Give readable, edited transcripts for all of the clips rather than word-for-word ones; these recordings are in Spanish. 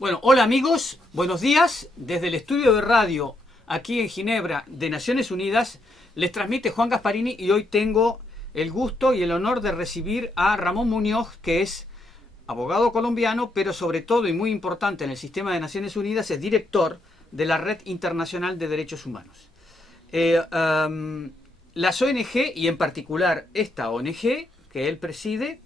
Bueno, hola amigos, buenos días. Desde el estudio de radio aquí en Ginebra de Naciones Unidas les transmite Juan Gasparini y hoy tengo el gusto y el honor de recibir a Ramón Muñoz, que es abogado colombiano, pero sobre todo y muy importante en el sistema de Naciones Unidas, es director de la Red Internacional de Derechos Humanos. Las ONG, y en particular esta ONG que él preside,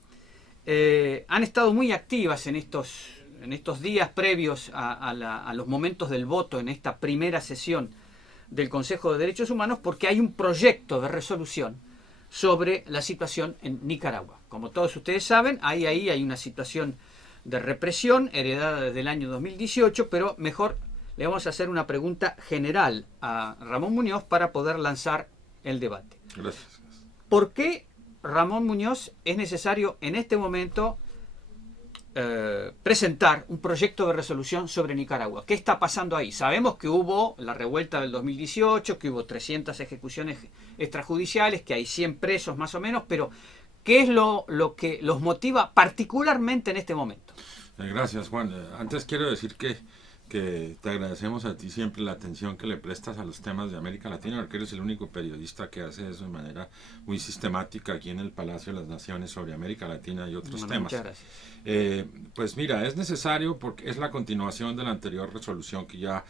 han estado muy activas en estos días previos a los momentos del voto en esta primera sesión del Consejo de Derechos Humanos, porque hay un proyecto de resolución sobre la situación en Nicaragua. Como todos ustedes saben, ahí hay una situación de represión heredada desde el año 2018, pero mejor le vamos a hacer una pregunta general a Ramón Muñoz para poder lanzar el debate. Gracias. ¿Por qué, Ramón Muñoz, es necesario en este momento presentar un proyecto de resolución sobre Nicaragua? ¿Qué está pasando ahí? Sabemos que hubo la revuelta del 2018, que hubo 300 ejecuciones extrajudiciales, que hay 100 presos más o menos, pero ¿qué es lo que los motiva particularmente en este momento? Gracias, Juan. Antes quiero decir que te agradecemos a ti siempre la atención que le prestas a los temas de América Latina, porque eres el único periodista que hace eso de manera muy sistemática aquí en el Palacio de las Naciones sobre América Latina y otros temas. Muchas gracias. Pues mira, es necesario porque es la continuación de la anterior resolución que ya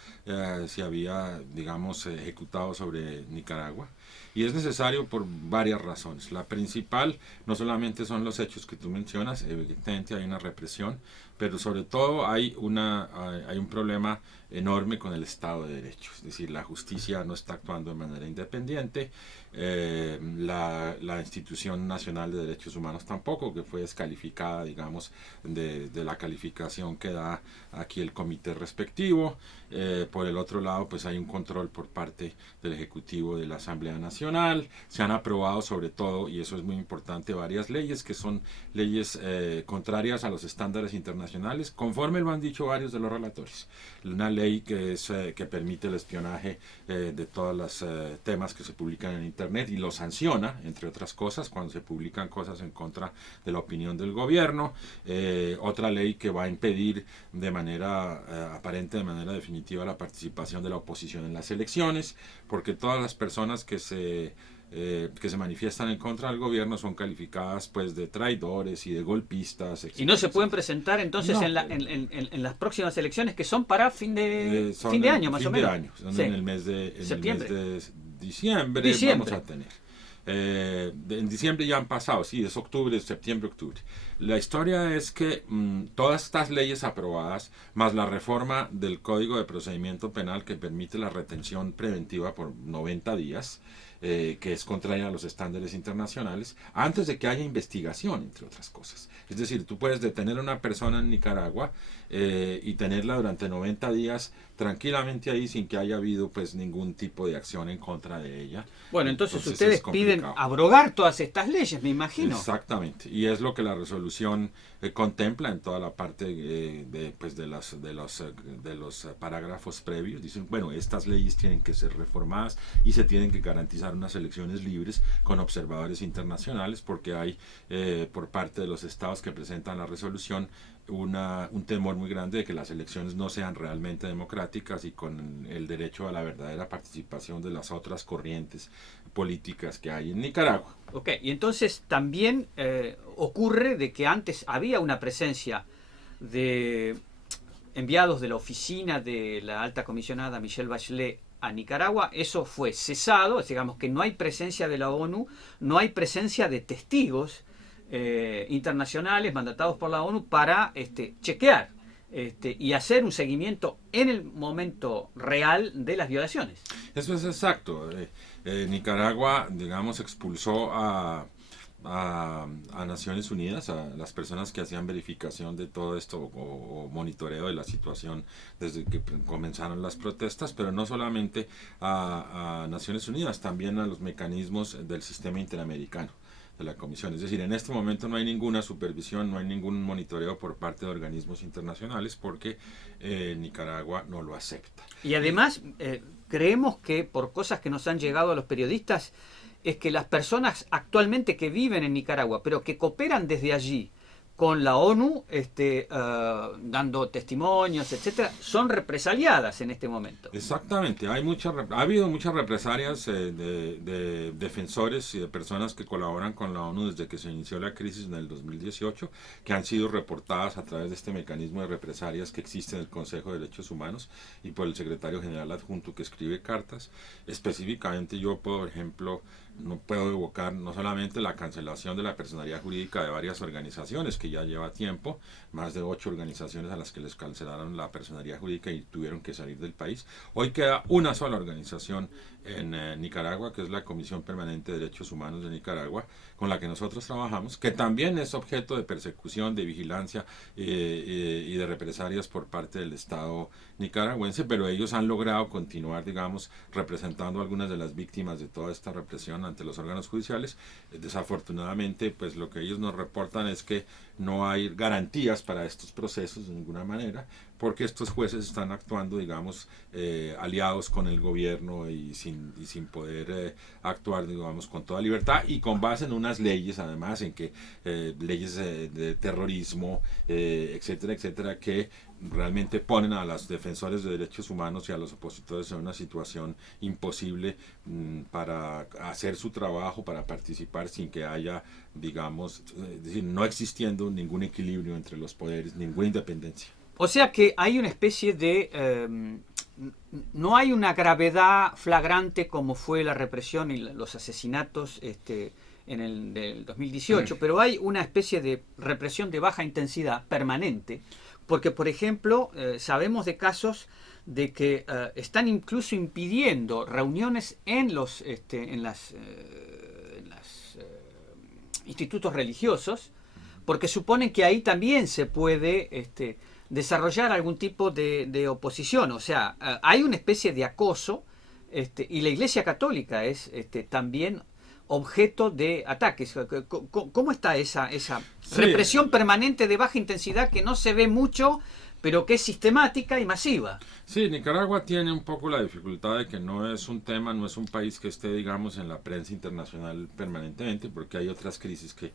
se había, digamos, ejecutado sobre Nicaragua. Y es necesario por varias razones. La principal no solamente son los hechos que tú mencionas, evidentemente hay una represión, pero sobre todo hay un problema enorme con el Estado de Derecho. Es decir, la justicia no está actuando de manera independiente, la Institución Nacional de Derechos Humanos tampoco, que fue descalificada, digamos, de la calificación que da aquí el comité respectivo. Por el otro lado, pues hay un control por parte del Ejecutivo de la Asamblea Nacional. Se han aprobado sobre todo, y eso es muy importante, varias leyes que son leyes contrarias a los estándares internacionales, conforme lo han dicho varios de los relatores. Una ley que permite el espionaje de todos los temas que se publican en Internet y lo sanciona, entre otras cosas, cuando se publican cosas en contra de la opinión del gobierno. Otra ley que va a impedir de manera aparente, de manera definitiva, la participación de la oposición en las elecciones, porque todas las personas que se manifiestan en contra del gobierno son calificadas pues de traidores y de golpistas, etc. ¿Y no se pueden presentar entonces No. en las próximas elecciones que son para fin de año más o menos? Fin de año, Sí. en el mes de diciembre vamos a tener. En diciembre ya han pasado, sí, es octubre, septiembre, octubre. La historia es que todas estas leyes aprobadas, más la reforma del Código de Procedimiento Penal que permite la retención preventiva por 90 días, que es contraria a los estándares internacionales, antes de que haya investigación, entre otras cosas. Es decir, tú puedes detener a una persona en Nicaragua y tenerla durante 90 días tranquilamente ahí sin que haya habido pues ningún tipo de acción en contra de ella. Bueno, entonces ustedes piden abrogar todas estas leyes, me imagino. Exactamente, y es lo que la resolución contempla en toda la parte de los parágrafos previos. Dicen, bueno, estas leyes tienen que ser reformadas y se tienen que garantizar unas elecciones libres con observadores internacionales, porque hay por parte de los estados que presentan la resolución un temor muy grande de que las elecciones no sean realmente democráticas y con el derecho a la verdadera participación de las otras corrientes políticas que hay en Nicaragua. Ok, y entonces también ocurre de que antes había una presencia de enviados de la oficina de la alta comisionada Michelle Bachelet a Nicaragua. Eso fue cesado, digamos que no hay presencia de la ONU, no hay presencia de testigos internacionales mandatados por la ONU para chequear y hacer un seguimiento en el momento real de las violaciones. Eso es exacto. Nicaragua, digamos, expulsó a Naciones Unidas, a las personas que hacían verificación de todo esto o monitoreo de la situación desde que comenzaron las protestas, pero no solamente a Naciones Unidas, también a los mecanismos del sistema interamericano de la Comisión. Es decir, en este momento no hay ninguna supervisión, no hay ningún monitoreo por parte de organismos internacionales porque Nicaragua no lo acepta. Y además, creemos que por cosas que nos han llegado a los periodistas, es que las personas actualmente que viven en Nicaragua, pero que cooperan desde allí con la ONU dando testimonios, etcétera, son represaliadas en este momento. Exactamente, ha habido muchas represalias de defensores y de personas que colaboran con la ONU desde que se inició la crisis en el 2018, que han sido reportadas a través de este mecanismo de represalias que existe en el Consejo de Derechos Humanos y por el secretario general adjunto que escribe cartas. Específicamente yo, por ejemplo, no puedo evocar no solamente la cancelación de la personalidad jurídica de varias organizaciones, que ya lleva tiempo, más de 8 organizaciones a las que les cancelaron la personalidad jurídica y tuvieron que salir del país. Hoy queda una sola organización en Nicaragua, que es la Comisión Permanente de Derechos Humanos de Nicaragua, con la que nosotros trabajamos, que también es objeto de persecución, de vigilancia y de represalias por parte del Estado nicaragüense, pero ellos han logrado continuar, digamos, representando a algunas de las víctimas de toda esta represión ante los órganos judiciales. Desafortunadamente, pues lo que ellos nos reportan es que no hay garantías para estos procesos de ninguna manera, porque estos jueces están actuando, digamos, aliados con el gobierno y sin poder actuar, digamos, con toda libertad y con base en unas leyes, además, en que leyes de terrorismo, etcétera, etcétera, que realmente ponen a los defensores de derechos humanos y a los opositores en una situación imposible para hacer su trabajo, para participar sin que haya, digamos, es decir, no existiendo ningún equilibrio entre los poderes, ninguna independencia. O sea que hay una especie de... no hay una gravedad flagrante como fue la represión y los asesinatos en el del 2018, pero hay una especie de represión de baja intensidad permanente, porque, por ejemplo, sabemos de casos de que están incluso impidiendo reuniones en los institutos religiosos, porque suponen que ahí también se puede desarrollar algún tipo de oposición. O sea, hay una especie de acoso, y la Iglesia Católica es también objeto de ataques. ¿Cómo está esa represión permanente de baja intensidad que no se ve mucho, pero que es sistemática y masiva? Sí, Nicaragua tiene un poco la dificultad de que no es un tema, no es un país que esté, digamos, en la prensa internacional permanentemente, porque hay otras crisis que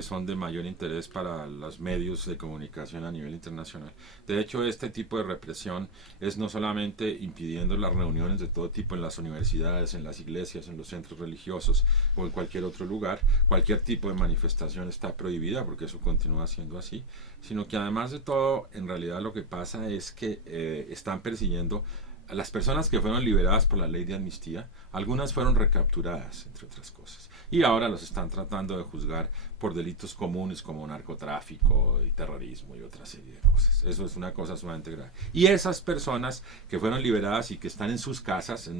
son de mayor interés para los medios de comunicación a nivel internacional. De hecho, este tipo de represión es no solamente impidiendo las reuniones de todo tipo en las universidades, en las iglesias, en los centros religiosos o en cualquier otro lugar, cualquier tipo de manifestación está prohibida, porque eso continúa siendo así, sino que además de todo, en realidad lo que pasa es que están persiguiendo a las personas que fueron liberadas por la ley de amnistía. Algunas fueron recapturadas, entre otras cosas, y ahora los están tratando de juzgar por delitos comunes como narcotráfico y terrorismo y otra serie de cosas. Eso es una cosa sumamente grave. Y esas personas que fueron liberadas y que están en sus casas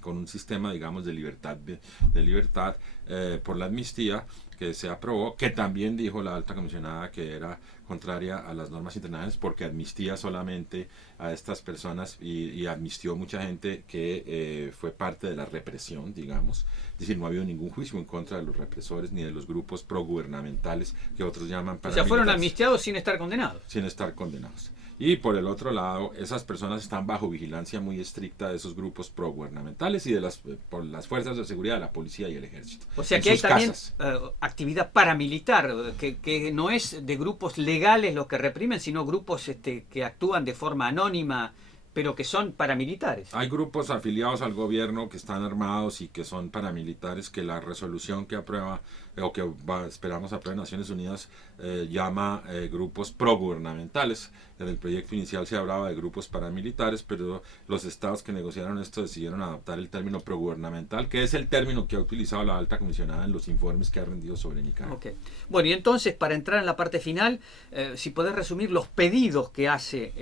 con un sistema, digamos, de libertad por la amnistía que se aprobó, que también dijo la alta comisionada que era contraria a las normas internacionales, porque amnistía solamente a estas personas y amnistió mucha gente que fue parte de la represión, digamos. Es decir, no ha habido ningún juicio en contra de los represores ni de los grupos progubernamentales que otros llaman paramilitares. O sea, fueron amnistiados sin estar condenados. Sin estar condenados. Y por el otro lado, esas personas están bajo vigilancia muy estricta de esos grupos progubernamentales y por las fuerzas de seguridad, la policía y el ejército. O sea que hay también actividad paramilitar, que no es de grupos legales los que reprimen, sino grupos que actúan de forma anónima, pero que son paramilitares. Hay grupos afiliados al gobierno que están armados y que son paramilitares, que la resolución que aprueba, o que esperamos apruebe Naciones Unidas, llama grupos progubernamentales. En el proyecto inicial se hablaba de grupos paramilitares, pero los estados que negociaron esto decidieron adoptar el término progubernamental, que es el término que ha utilizado la alta comisionada en los informes que ha rendido sobre Nicaragua. Okay. Bueno, y entonces, para entrar en la parte final, si podés resumir los pedidos que hace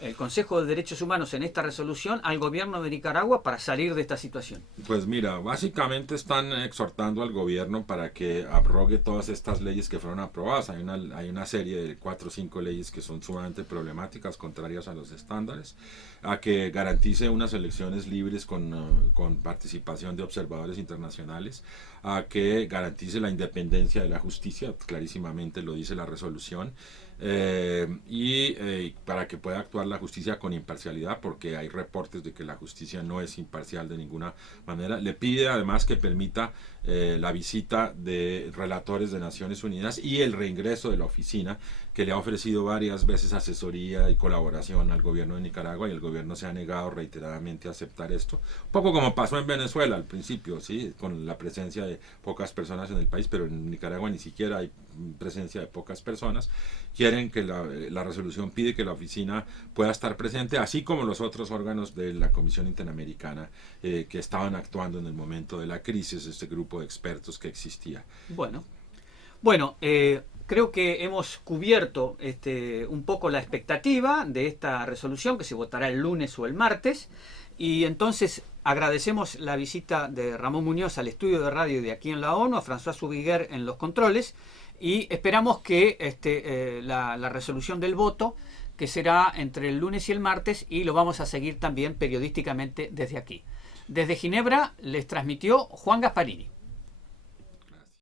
el Consejo de Derechos Humanos en esta resolución al gobierno de Nicaragua para salir de esta situación. Pues mira, básicamente están exhortando al gobierno para que abrogue todas estas leyes que fueron aprobadas. Hay una serie de 4 o 5 leyes que son sumamente problemáticas, contrarias a los estándares, a que garantice unas elecciones libres con participación de observadores internacionales, a que garantice la independencia de la justicia, clarísimamente lo dice la resolución, para que pueda actuar la justicia con imparcialidad, porque hay reportes de que la justicia no es imparcial de ninguna manera. Le pide además que permita la visita de relatores de Naciones Unidas y el reingreso de la oficina, que le ha ofrecido varias veces asesoría y colaboración al gobierno de Nicaragua, y el gobierno se ha negado reiteradamente a aceptar esto. Un poco como pasó en Venezuela al principio, ¿sí? Con la presencia de pocas personas en el país, pero en Nicaragua ni siquiera hay presencia de pocas personas. Quieren que la resolución pide que la oficina pueda estar presente, así como los otros órganos de la Comisión Interamericana que estaban actuando en el momento de la crisis, este grupo de expertos que existía. Bueno, creo que hemos cubierto un poco la expectativa de esta resolución que se votará el lunes o el martes, y entonces agradecemos la visita de Ramón Muñoz al estudio de radio de aquí en la ONU, a François Subiguer en los controles, y esperamos que la resolución del voto, que será entre el lunes y el martes, y lo vamos a seguir también periodísticamente desde aquí. Desde Ginebra les transmitió Juan Gasparini.